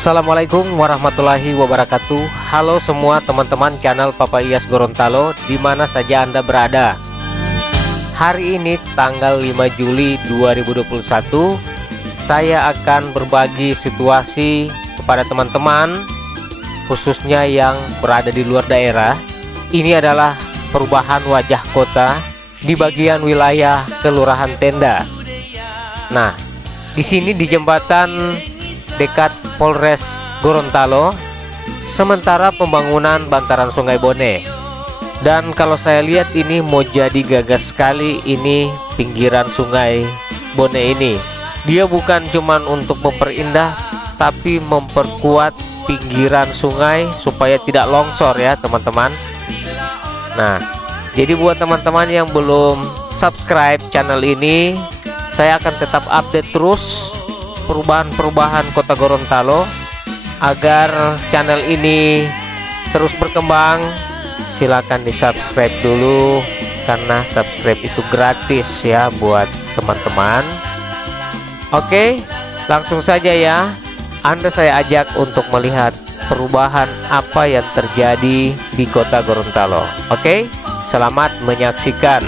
Assalamualaikum warahmatullahi wabarakatuh. Halo semua teman-teman channel Papa Iyas Gorontalo di mana saja Anda berada. Hari ini tanggal 5 Juli 2021, saya akan berbagi situasi kepada teman-teman khususnya yang berada di luar daerah. Ini adalah perubahan wajah kota di bagian wilayah Kelurahan Tenda. Nah, di sini di jembatan dekat Polres Gorontalo, sementara pembangunan bantaran Sungai Bone. Dan kalau saya lihat ini mau jadi gagas sekali ini pinggiran Sungai Bone ini. Dia bukan cuman untuk memperindah, tapi memperkuat pinggiran sungai supaya tidak longsor ya teman-teman. Nah, jadi buat teman-teman yang belum subscribe channel ini, saya akan tetap update terus perubahan-perubahan Kota Gorontalo. Agar channel ini terus berkembang, silakan di subscribe dulu, karena subscribe itu gratis ya buat teman-teman. Oke, langsung saja ya, Anda saya ajak untuk melihat perubahan apa yang terjadi di Kota Gorontalo. Oke, selamat menyaksikan.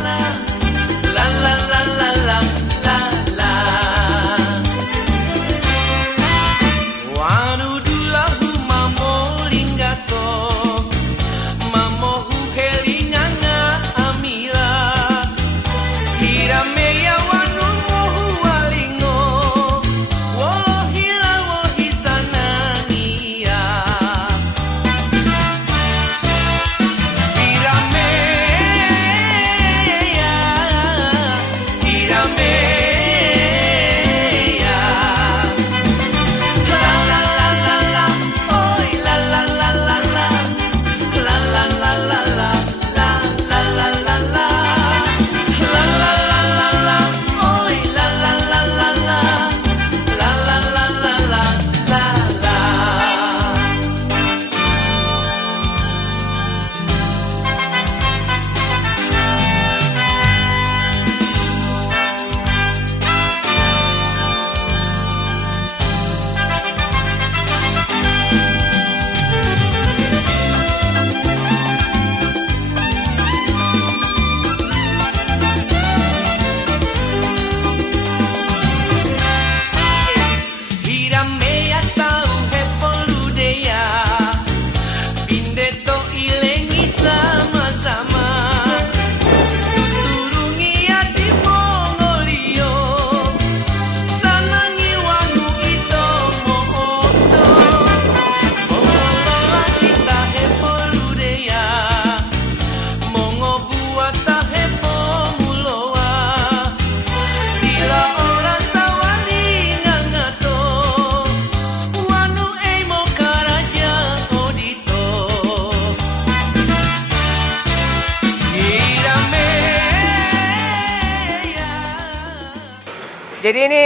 Jadi ini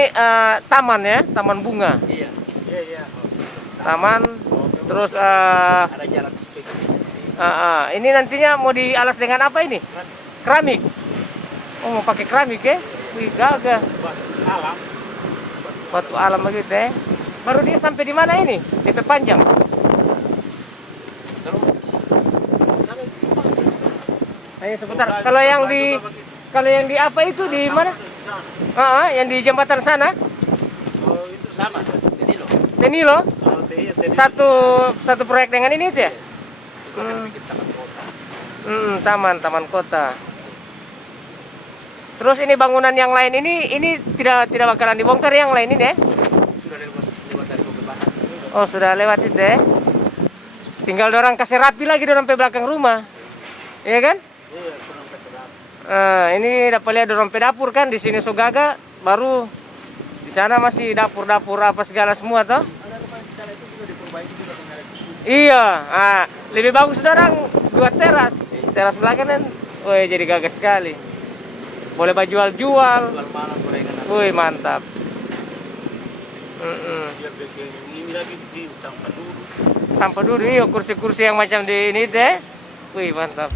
taman ya, taman bunga. Iya. Taman, terus Ada jalan ini nantinya mau dialas dengan apa ini? Keramik. Oh, mau pakai keramik ya? Wih, gagah. alam. Batu alam begitu ya. Baru dia sampai di mana ini? DP panjang. Ayo sebentar. Kalau yang di apa itu di mana? Yang di jembatan sana? Oh, itu sama. Tenilo? Satu proyek dengan ini itu ya? Itu akan bikin taman kota. Taman kota. Terus ini bangunan yang lain ini tidak bakalan dibongkar yang lain ini ya? Sudah lewat dari pembebasan. Oh, sudah lewat itu ya? Tinggal dorang kasih rapi lagi dorang sampai belakang rumah. Iya kan? Iya, kurang terang. Ini dapat lihat dorong dapur kan di sini Sogaga, baru di sana masih dapur-dapur apa segala semua toh. Ada depan sana itu sudah diperbaiki juga dengan Iya, lebih bagus dorang dua teras. Teras belakang kan, woi jadi gagah sekali. Boleh jual jual malam gorengan. woi mantap. Biar ini lagi di Tanpa duduk, iya kursi-kursi yang macam di ini teh, wih mantap.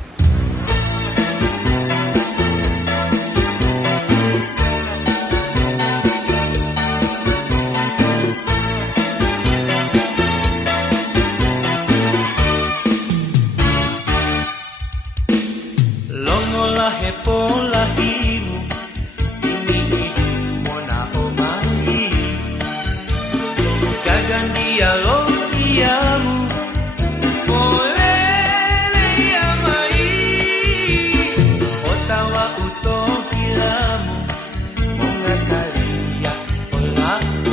Longolah hepolah himu, ini hidupmu na omahi. Kagandia lo diamu, olele yamai. Otawa uto hilamu, mongakaria olaku.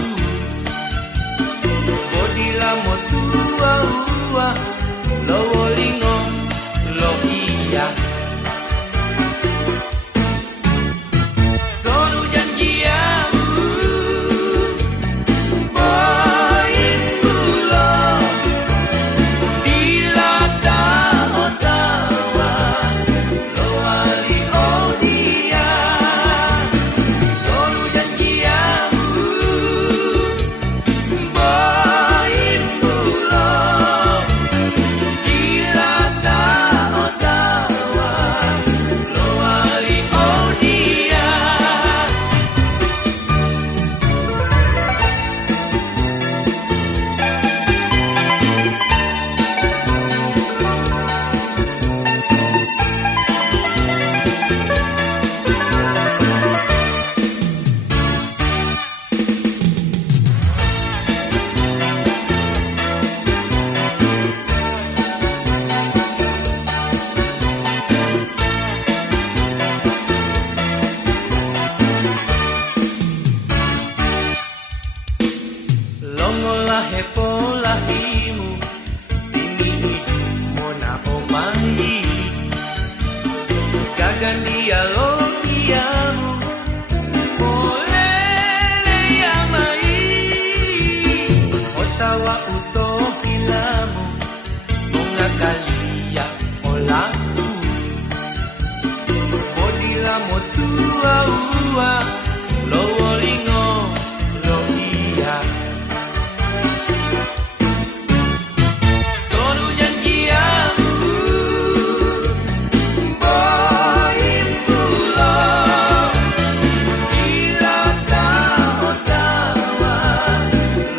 Bodila motua ua, lowolingo lohia. Tolu janjiamu, bain bulo, dilata otawa, loali odia. Tolu janjiamu, bain bulo, dilata otawa, loali odia. Longolah hepolah himu, ini hidupmu na omahi. Kagandia lo diamu, olele yamai. Otawa uto hilamu, mongakalia olaku. Bodila motua ua, lowolingo lohia. Tolu janjiamu, bain bulo, dilata otawa,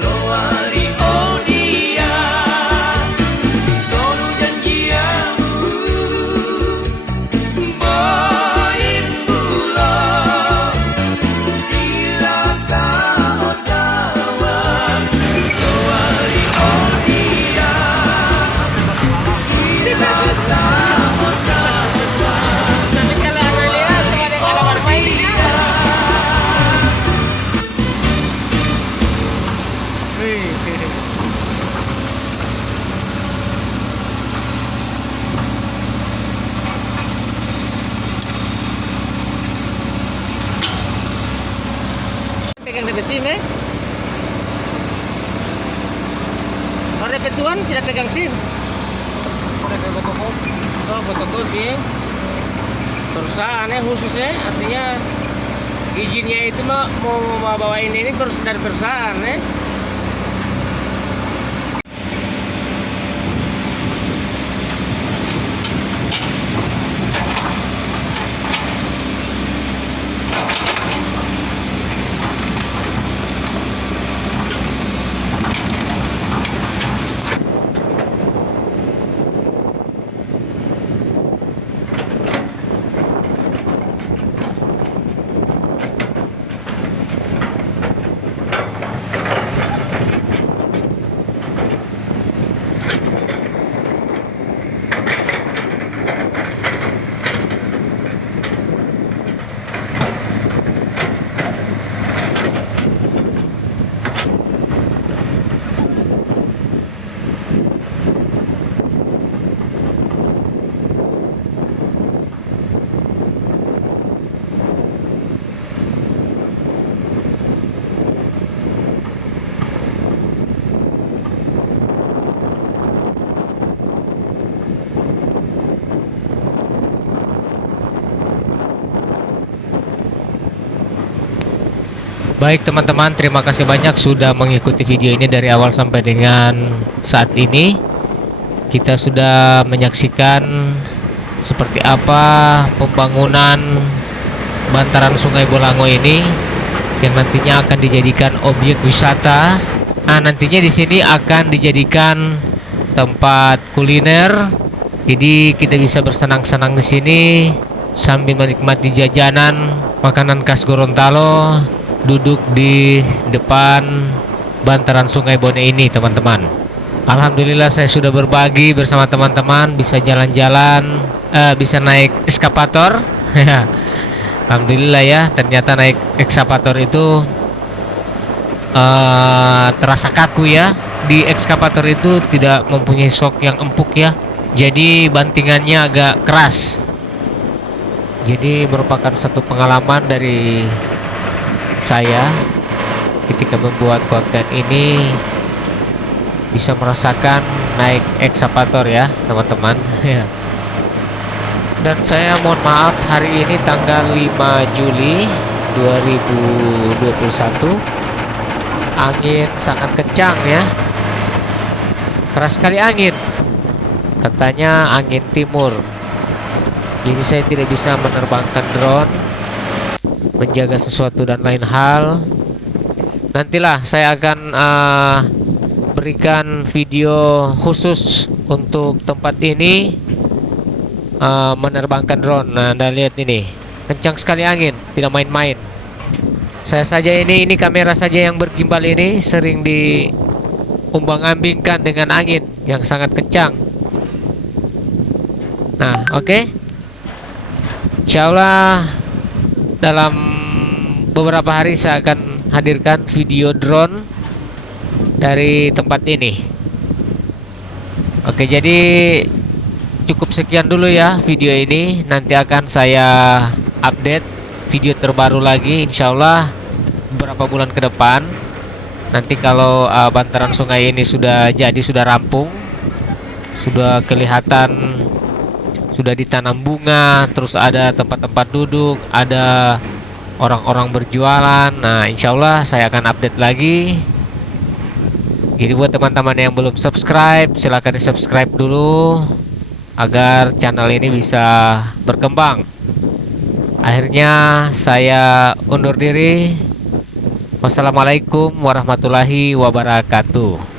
loali odia. Tolu janjiamu, bain bulo, dilata otawa, loali odia. Pegang dekat sini. Kalau ada petuan tidak pegang SIM. Oh, fotokopi. Perusahaannya khususnya, artinya izinnya itu mau bawain ini terus dari perusahaan ya. Baik teman-teman, terima kasih banyak sudah mengikuti video ini dari awal sampai dengan saat ini. Kita sudah menyaksikan seperti apa pembangunan bantaran Sungai Bolango ini yang nantinya akan dijadikan objek wisata. Nah, nantinya di sini akan dijadikan tempat kuliner. Jadi kita bisa bersenang-senang di sini sambil menikmati jajanan makanan khas Gorontalo, duduk di depan bantaran Sungai Bone ini, teman-teman. Alhamdulillah saya sudah berbagi bersama teman-teman, bisa jalan-jalan, bisa naik eskavator. Alhamdulillah ya, ternyata naik eskavator itu terasa kaku ya. Di ekskavator itu tidak mempunyai sok yang empuk ya, jadi bantingannya agak keras. Jadi merupakan satu pengalaman dari saya ketika membuat konten ini, bisa merasakan naik ekskavator ya teman-teman. Dan saya mohon maaf, hari ini tanggal 5 Juli 2021, angin sangat kencang ya, keras sekali angin, katanya angin timur. Jadi saya tidak bisa menerbangkan drone, menjaga sesuatu dan lain hal. Nantilah saya akan berikan video khusus untuk tempat ini, menerbangkan drone. Nah, Anda lihat ini, kencang sekali angin, tidak main-main. Saya saja ini kamera saja yang bergimbal ini sering diumbang-ambingkan dengan angin yang sangat kencang. Nah, oke. Insyaallah dalam beberapa hari saya akan hadirkan video drone dari tempat ini. Oke, jadi cukup sekian dulu ya video ini. Nanti akan saya update video terbaru lagi insyaallah beberapa bulan ke depan. Nanti kalau bantaran sungai ini sudah jadi, sudah rampung, sudah kelihatan, sudah ditanam bunga, terus ada tempat-tempat duduk, ada orang-orang berjualan. Nah, insyaallah saya akan update lagi. Jadi buat teman-teman yang belum subscribe, silahkan di subscribe dulu agar channel ini bisa berkembang. Akhirnya saya undur diri. Wassalamualaikum warahmatullahi wabarakatuh.